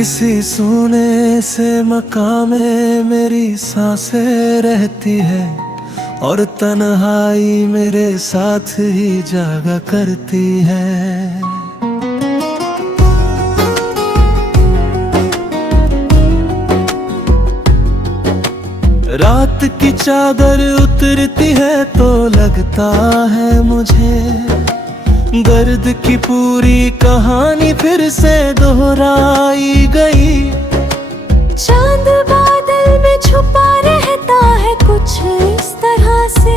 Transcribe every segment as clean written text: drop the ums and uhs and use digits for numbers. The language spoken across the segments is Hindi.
किसी सूने से मकान में मेरी सांसें रहती है और तन्हाई मेरे साथ ही जागा करती है। रात की चादर उतरती है तो लगता है मुझे दर्द की पूरी कहानी फिर से दोहराई गई। चांद बादल में छुपा रहता है कुछ इस तरह से,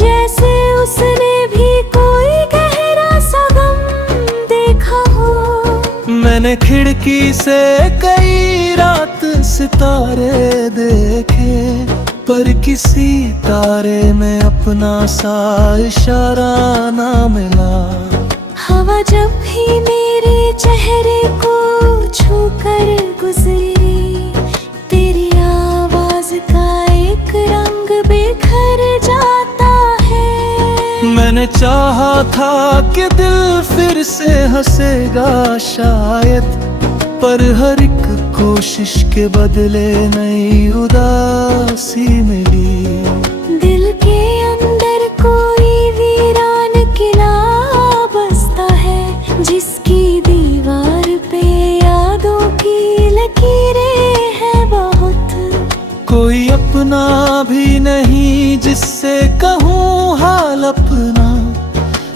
जैसे उसने भी कोई गहरा सा गम देखा हो। मैंने खिड़की से कई रात सितारे देखे, पर किसी तारे में अपना सा इशारा ना मिला। हवा जब भी मेरे चेहरे को छूकर गुजरी, तेरी आवाज का एक रंग बिखर जाता है। मैंने चाहा था कि दिल फिर से हंसेगा शायद, पर हर एक कोशिश के बदले नई उदासी मिली। दिल के अंदर कोई वीरान किला बसता है, जिसकी दीवार पे यादों की लकीरें हैं बहुत। कोई अपना भी नहीं जिससे कहूँ हाल अपना,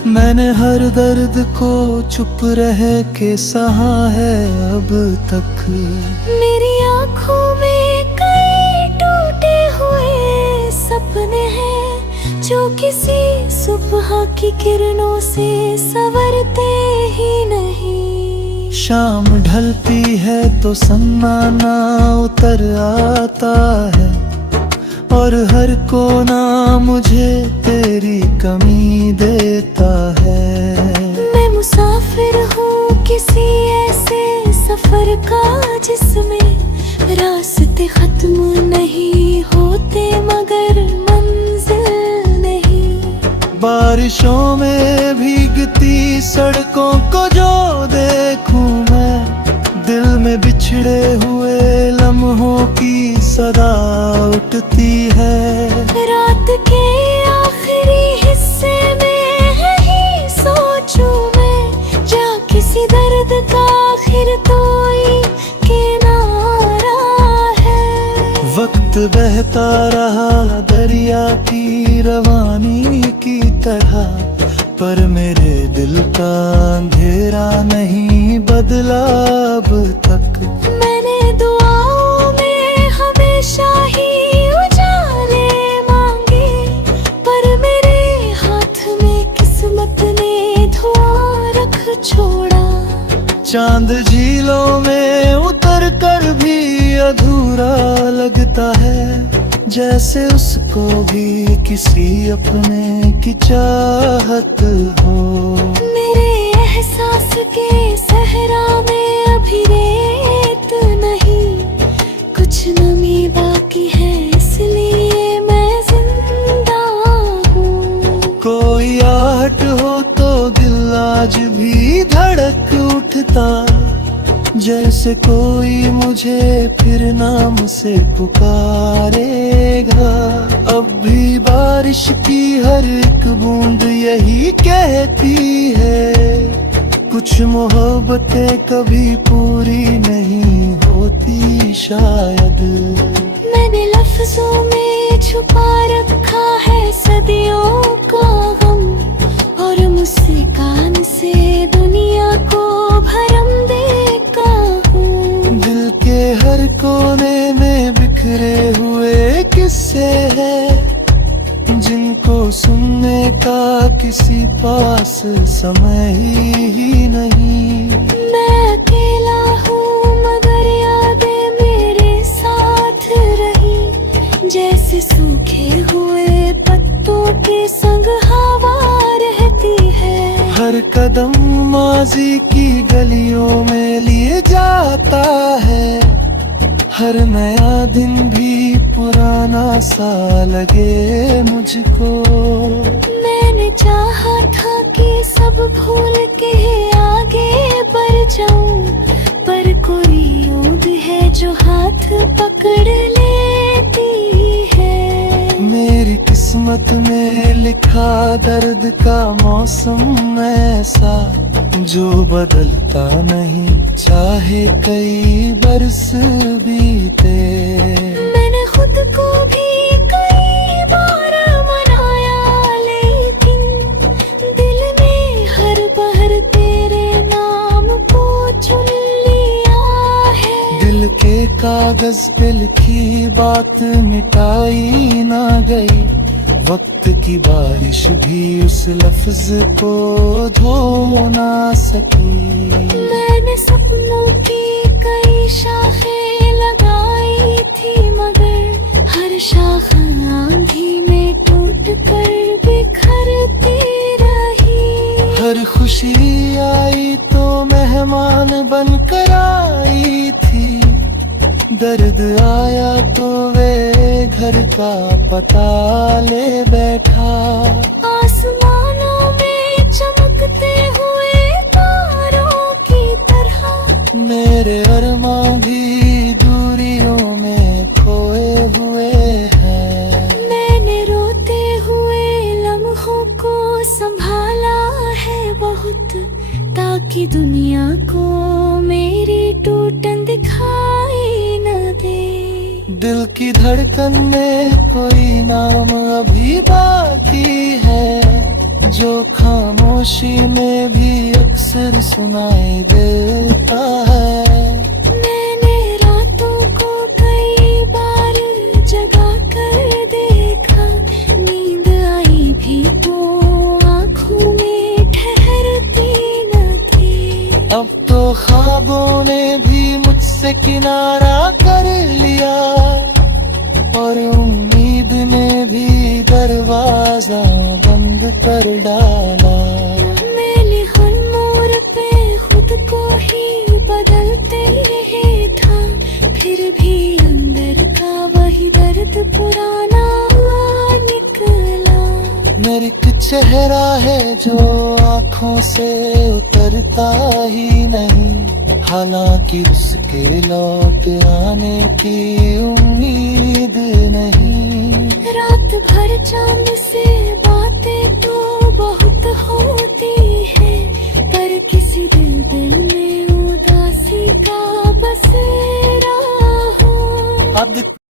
मैंने हर दर्द को चुप रह के सहा है अब तक। मेरी आँखों में कई टूटे हुए सपने हैं, जो किसी सुबह की किरणों से संवरते ही नहीं। शाम ढलती है तो सन्नाटा उतर आता है, और हर कोना मुझे तेरी कमी देता है। मैं मुसाफिर हूँ किसी ऐसे सफर का, जिसमें रास्ते खत्म नहीं होते मगर मंजिल नहीं। बारिशों में भीगती सड़कों को जो देखूं मैं, दिल में बिछड़े हुए लम्हों की सदा उठती है। रात के आखिरी हिस्से में यही सोचूं मैं, जा किसी दर्द का आखिर कोई किनारा है। वक्त बहता रहा दरिया की रवानी की तरह, पर मेरे दिल का अंधेरा नहीं बदला अब तक। मैंने दुआओं में हमेशा ही उजाले मांगे, पर मेरे हाथ में किस्मत ने धुआं रख छोड़ा। चांद झीलों में उतर कर भी अधूरा लगता है, जैसे उसको भी किसी अपने की चाहत हो। मेरे एहसास के सहरा में अभी रेत नहीं, कुछ नमी बाकी है इसलिए मैं जिंदा हूँ। कोई आहट हो तो दिल आज भी धड़क उठता, जैसे कोई मुझे फिर नाम से पुकारेगा। अब भी बारिश की हर एक बूंद यही कहती है, कुछ मोहब्बतें कभी पूरी नहीं होती शायद। मैंने लफ्जों में छुपा रखा है सदियों का गम, और मुस्कान से दुनिया को भरम देता हूँ। दिल के हर कोने में बिखरे हुए किस्से हैं, जिनको सुनने का किसी पास समय ही नहीं। मैं अकेला हूँ मगर यादें मेरे साथ रही, जैसे सूखे हुए पत्तों के संग हवा रहती है। हर कदम माजी की गलियों में लिए जाता है, हर नया दिन भी पुराना सा लगे मुझको। मैंने चाहा था कि सब भूल के आगे बढ़ जाऊं, पर पर कोई ऊद है जो हाथ पकड़ लेती है। मेरी किस्मत में लिखा दर्द का मौसम ऐसा जो बदलता नहीं, चाहे कई बरस बीते। मैंने खुद को भी कई बार मनाया, लेकिन दिल ने हर पहर तेरे नाम को चुन लिया है। दिल के कागज पे लिखी बात मिटाई ना गई, वक्त की बारिश भी उस लफ्ज को धो ना सकी। मैंने सपनों की कई शाखें लगाई थी, मगर हर शाख आंधी में टूट कर बिखरती रही। हर खुशी आई तो मेहमान बनकर आई थी, दर्द आया तो वे घर का पता ले बैठा। आसमानों में चमकते हुए तारों की तरह मेरे अरमां भी दूरियों में खोए हुए हैं। मैंने रोते हुए लम्हों को संभाला है बहुत, ताकि दुनिया को मेरी टूटन दिखाई न दे। दिल की धड़कन में कोई नाम अभी बाकी है, जो खामोशी में भी अक्सर सुनाई देता है। मैंने रातों को कई बार जगा कर देखा, नींद आई भी तो आँखों में ठहरती न थी। अब तो ख्वाबों ने भी मुझसे किनारा कर लिया, और उम्मीद ने भी दरवाजा बंद कर डाला। मैंने हर मोड़ पे खुद को ही बदलते रहे था, फिर भी अंदर का वही दर्द पुराना निकला। मेरी एक चेहरा है जो आँखों से उतरता ही नहीं, हालांकि उसके लौट आने की उम्मीद नहीं। रात भर चांद से